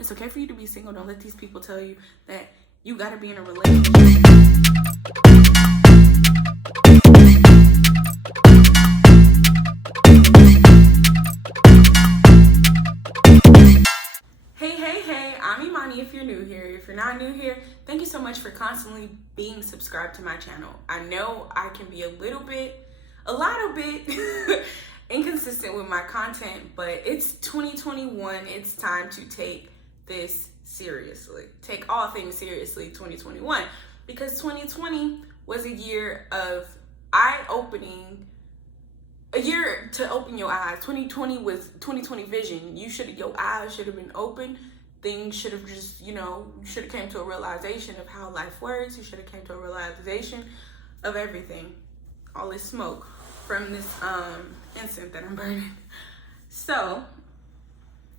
It's okay for you to be single. Don't let these people tell you that you gotta be in a relationship. Hey, I'm Imani if you're new here. If you're not new here, thank you so much for constantly being subscribed to my channel. I know I can be a little bit inconsistent with my content, but it's 2021. It's time to take this seriously. Take all things seriously 2021, because 2020 was a year of eye-opening, a year to open your eyes. 2020 was 2020 vision. Your eyes should have been open. Things should have just, you should have came to a realization of how life works. You should have came to a realization of everything. All this smoke from this incense that I'm burning. So,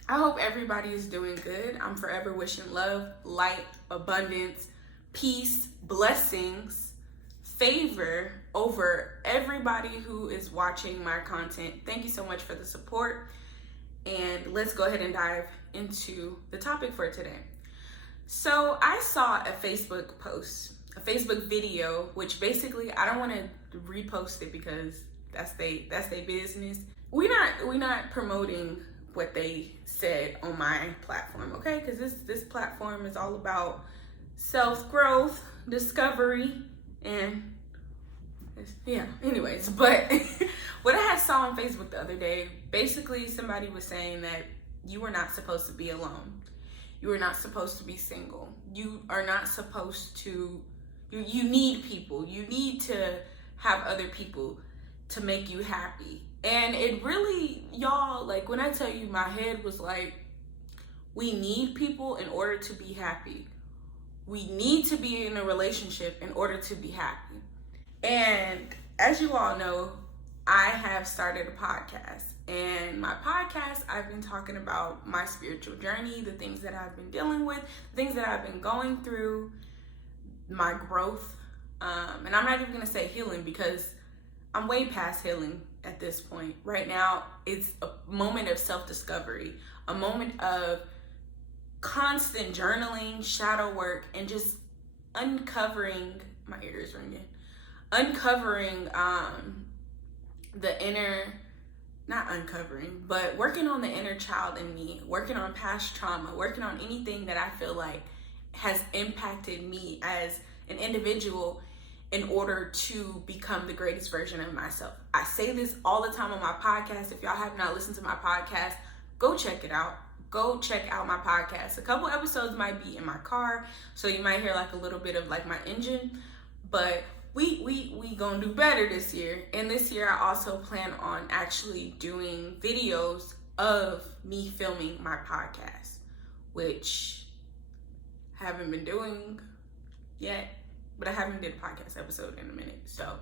I hope everybody is doing good. I'm forever wishing love, light, abundance, peace, blessings, favor over everybody who is watching my content. Thank you so much for the support. And let's go ahead and dive into the topic for today. So I saw a Facebook post, a Facebook video, which basically I don't want to repost it because that's their business. We're not promoting what they said on my platform, okay? Because this platform is all about self-growth, discovery, and yeah, anyways, but what I had saw on Facebook the other day, basically somebody was saying that you are not supposed to be alone. You are not supposed to be single. You are not supposed to, you need people. You need to have other people to make you happy. And it really, y'all, like when I tell you, my head was like, we need people in order to be happy. We need to be in a relationship in order to be happy. And as you all know, I have started a podcast. And my podcast, I've been talking about my spiritual journey, the things that I've been dealing with, the things that I've been going through, my growth. And I'm not even going to say healing because I'm way past healing at this point. Right now, it's a moment of self-discovery, a moment of constant journaling, shadow work, and just uncovering, my ear is ringing, uncovering the inner, not uncovering, but working on the inner child in me, working on past trauma, working on anything that I feel like has impacted me as an individual in order to become the greatest version of myself. I say this all the time on my podcast. If y'all have not listened to my podcast, go check it out. Go check out my podcast. A couple episodes might be in my car, so you might hear like a little bit of like my engine, but we gonna do better this year. And this year I also plan on actually doing videos of me filming my podcast, which I haven't been doing yet, but I haven't did a podcast episode in a minute. So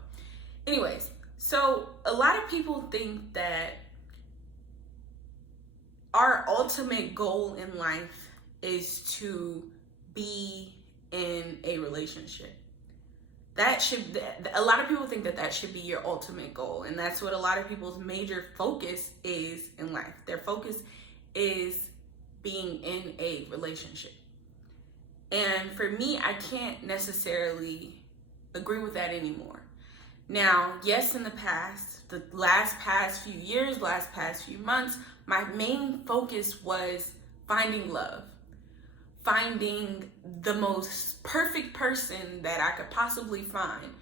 anyways, so a lot of people think that our ultimate goal in life is to be in a relationship. A lot of people think that should be your ultimate goal. And that's what a lot of people's major focus is in life. Their focus is being in a relationship. And for me, I can't necessarily agree with that anymore. Now, yes, in the past, the last past few years, last past few months, my main focus was finding love. Finding the most perfect person that I could possibly find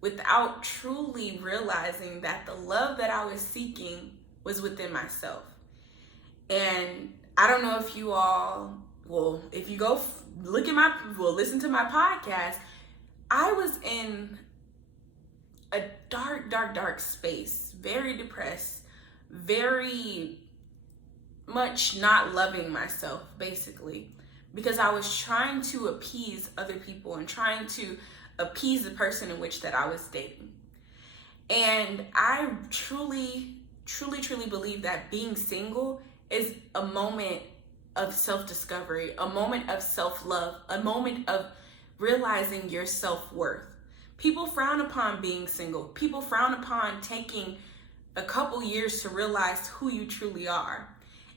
without truly realizing that the love that I was seeking was within myself. And I don't know if you all, if you go listen to my podcast, I was in a dark space, very depressed, very much not loving myself, basically. Because I was trying to appease other people and trying to appease the person in which that I was dating. And I truly believe that being single is a moment of self-discovery, a moment of self-love, a moment of realizing your self-worth. People frown upon being single. People frown upon taking a couple years to realize who you truly are.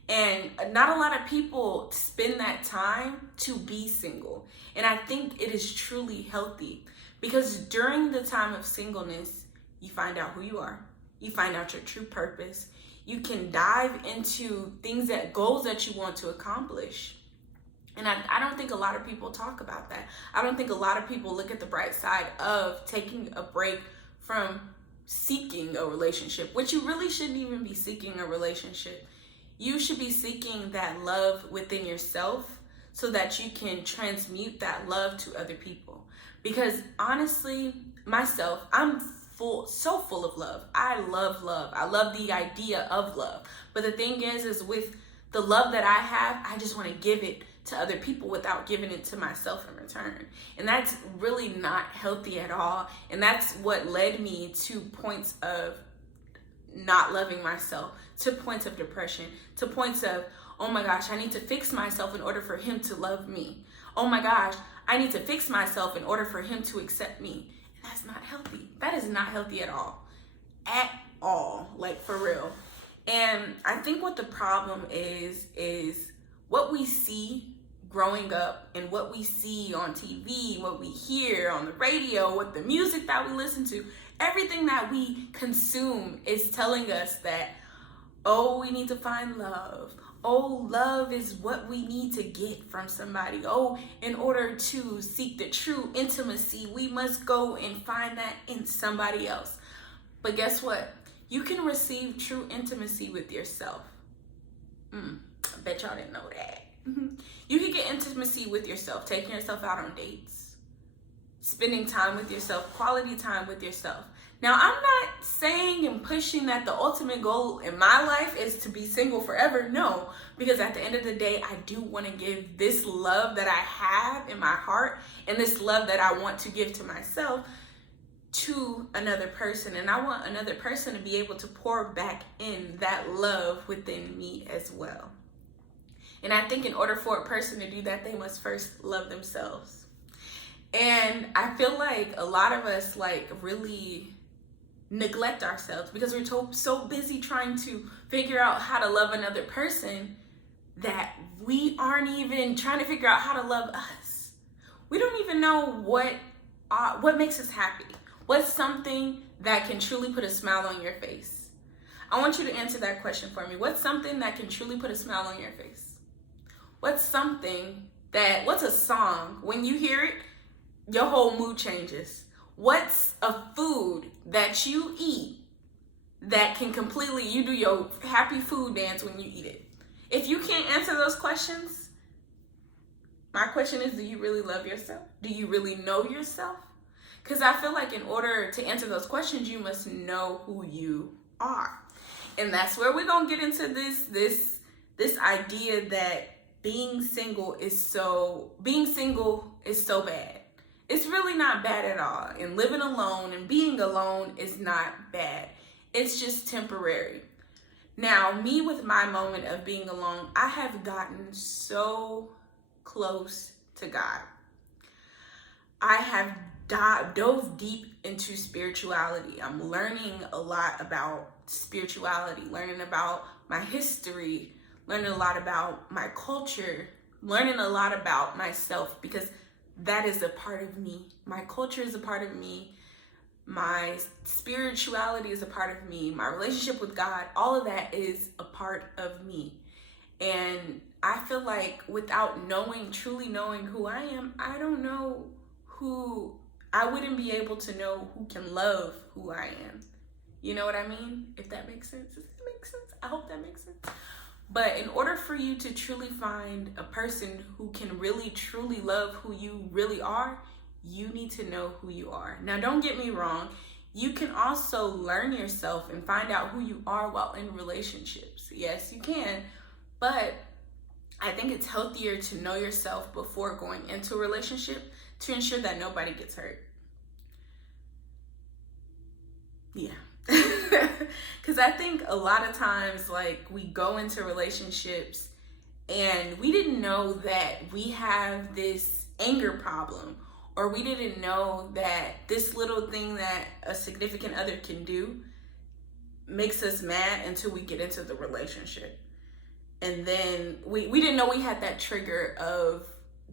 And not a lot of people spend that time to be single. And I think it is truly healthy, because during the time of singleness, you find out who you are. You find out your true purpose. You can dive into goals that you want to accomplish. And I don't think a lot of people talk about that. I don't think a lot of people look at the bright side of taking a break from seeking a relationship, which you really shouldn't even be seeking a relationship. You should be seeking that love within yourself so that you can transmute that love to other people. Because honestly, myself, I'm so full of love. I love love. I love the idea of love. But the thing is with the love that I have, I just want to give it to other people without giving it to myself in return. And that's really not healthy at all. And that's what led me to points of not loving myself, to points of depression, to points of, oh my gosh, I need to fix myself in order for him to love me. Oh my gosh, I need to fix myself in order for him to accept me. And that's not healthy. That is not healthy at all. At all. Like, for real. And I think what the problem is what we see growing up and what we see on TV, what we hear on the radio, what the music that we listen to, everything that we consume is telling us that, oh, we need to find love. Oh, love is what we need to get from somebody. Oh, in order to seek the true intimacy, we must go and find that in somebody else. But guess what? You can receive true intimacy with yourself. I bet y'all didn't know that. You can get intimacy with yourself, taking yourself out on dates, spending time with yourself, quality time with yourself. Now, I'm not saying and pushing that the ultimate goal in my life is to be single forever. No, because at the end of the day, I do want to give this love that I have in my heart and this love that I want to give to myself to another person. And I want another person to be able to pour back in that love within me as well. And I think in order for a person to do that, they must first love themselves. And I feel like a lot of us really neglect ourselves because we're so busy trying to figure out how to love another person that we aren't even trying to figure out how to love us. We don't even know what makes us happy. What's something that can truly put a smile on your face? I want you to answer that question for me. What's something that can truly put a smile on your face? What's a song, when you hear it, your whole mood changes? What's a food that you eat that can you do your happy food dance when you eat it? If you can't answer those questions, my question is, do you really love yourself? Do you really know yourself? Because I feel like in order to answer those questions, you must know who you are. And that's where we're going to get into this idea that being single is so bad. It's really not bad at all. And living alone and being alone is not bad. It's just temporary. Now, me with my moment of being alone, I have gotten so close to God. I have dove deep into spirituality. I'm learning a lot about spirituality, learning about my history, learning a lot about my culture, learning a lot about myself, because that is a part of me. My culture is a part of me. My spirituality is a part of me. My relationship with God, all of that is a part of me. And I feel like without truly knowing who I am, I wouldn't be able to know who can love who I am. You know what I mean? If that makes sense. Does that make sense? I hope that makes sense. But in order for you to truly find a person who can really, truly love who you really are, you need to know who you are. Now, don't get me wrong. You can also learn yourself and find out who you are while in relationships. Yes, you can. But I think it's healthier to know yourself before going into a relationship to ensure that nobody gets hurt. Yeah. Because I think a lot of times, we go into relationships and we didn't know that we have this anger problem, or we didn't know that this little thing that a significant other can do makes us mad until we get into the relationship. And then we didn't know we had that trigger of,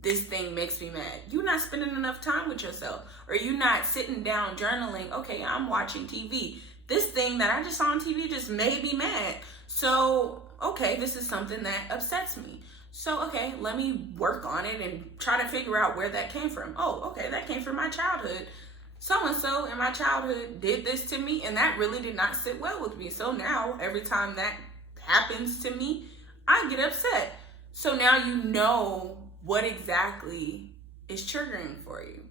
this thing makes me mad. You're not spending enough time with yourself, or you not sitting down journaling. Okay, I'm watching TV. This thing that I just saw on TV just made me mad. So, okay, this is something that upsets me. So, okay, let me work on it and try to figure out where that came from. Oh, okay, that came from my childhood. So-and-so in my childhood did this to me, and that really did not sit well with me. So now, every time that happens to me, I get upset. So now you know what exactly is triggering for you.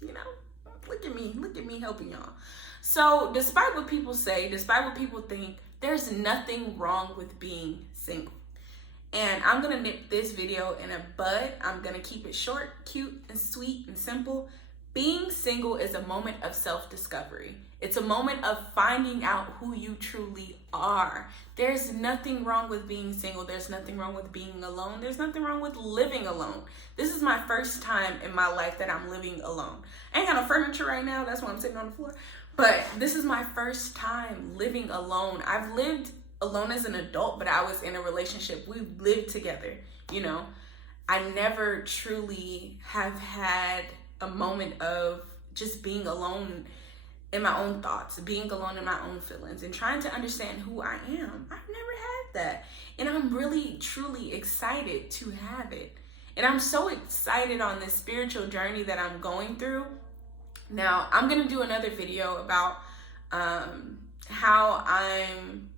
You know, look at me helping y'all. So despite what people say, despite what people think, there's nothing wrong with being single. And I'm gonna nip this video in a bud. I'm gonna keep it short, cute, and sweet and simple. Being single is a moment of self-discovery. It's a moment of finding out who you truly are. There's nothing wrong with being single. There's nothing wrong with being alone. There's nothing wrong with living alone. This is my first time in my life that I'm living alone. I ain't got no furniture right now. That's why I'm sitting on the floor. But this is my first time living alone. I've lived alone as an adult, but I was in a relationship. We lived together, you know. I never truly have had a moment of just being alone in my own thoughts, being alone in my own feelings, and trying to understand who I am. I've never had that. And I'm really, truly excited to have it. And I'm so excited on this spiritual journey that I'm going through. Now, I'm going to do another video about how I'm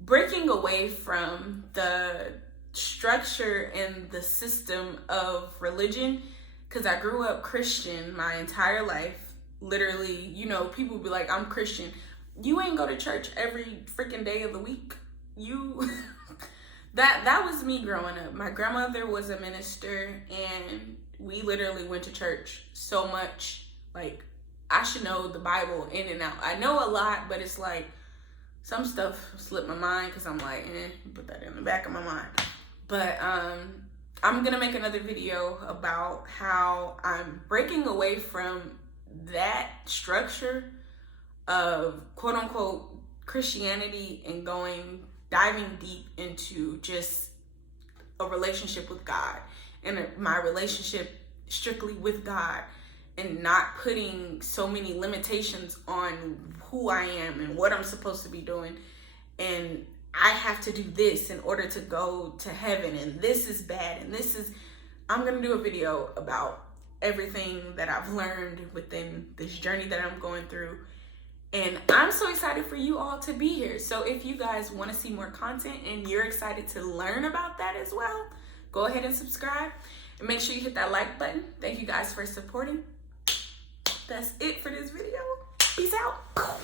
breaking away from the structure and the system of religion, because I grew up Christian my entire life. Literally, you know, people be like, I'm Christian. You ain't go to church every freaking day of the week. You that was me growing up. My grandmother was a minister, and we literally went to church so much. Like, I should know the Bible in and out. I know a lot, but it's like some stuff slipped my mind because I'm like, put that in the back of my mind. But I'm gonna make another video about how I'm breaking away from that structure of quote unquote Christianity and diving deep into just a relationship with God, and my relationship strictly with God, and not putting so many limitations on who I am and what I'm supposed to be doing. And I have to do this in order to go to heaven, and this is bad, and I'm gonna do a video about everything that I've learned within this journey that I'm going through. And I'm so excited for you all to be here. So if you guys want to see more content and you're excited to learn about that as well, go ahead and subscribe, and make sure you hit that like button. Thank you guys for supporting. That's it for this video. Peace out.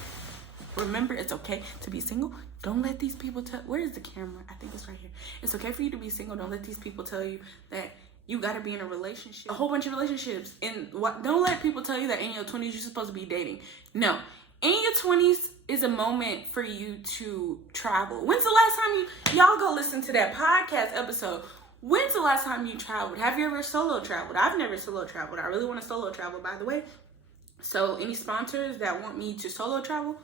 Remember, it's okay to be single. Don't let these people where is the camera? I think it's right here. It's okay for you to be single. Don't let these people tell you that you got to be in a relationship, a whole bunch of relationships. And don't let people tell you that in your 20s you're supposed to be dating. No, in your 20s is a moment for you to travel. When's the last time y'all go listen to that podcast episode? When's the last time you traveled? Have you ever solo traveled? I've never solo traveled. I really want to solo travel, by the way. So any sponsors that want me to solo travel,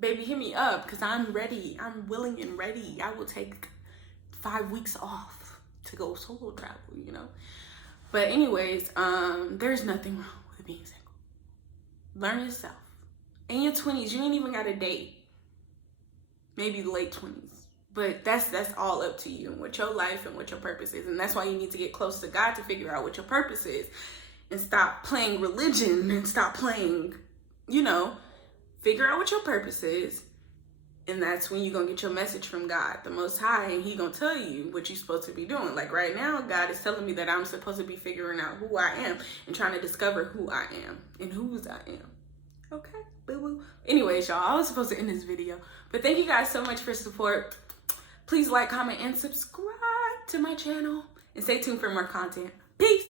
baby, hit me up, because I'm ready. I'm willing and ready. I will take 5 weeks off to go solo travel, you know. But anyways, there's nothing wrong with being single. Learn yourself. In your 20s, you ain't even got a date. Maybe the late 20s. But that's all up to you and what your life and what your purpose is. And that's why you need to get close to God to figure out what your purpose is. And stop playing religion and stop playing, you know, figure out what your purpose is. And that's when you're going to get your message from God, the Most High, and He going to tell you what you're supposed to be doing. Like right now, God is telling me that I'm supposed to be figuring out who I am and trying to discover who I am and whose I am. Okay, boo-boo. Anyways, y'all, I was supposed to end this video. But thank you guys so much for support. Please like, comment, and subscribe to my channel. And stay tuned for more content. Peace.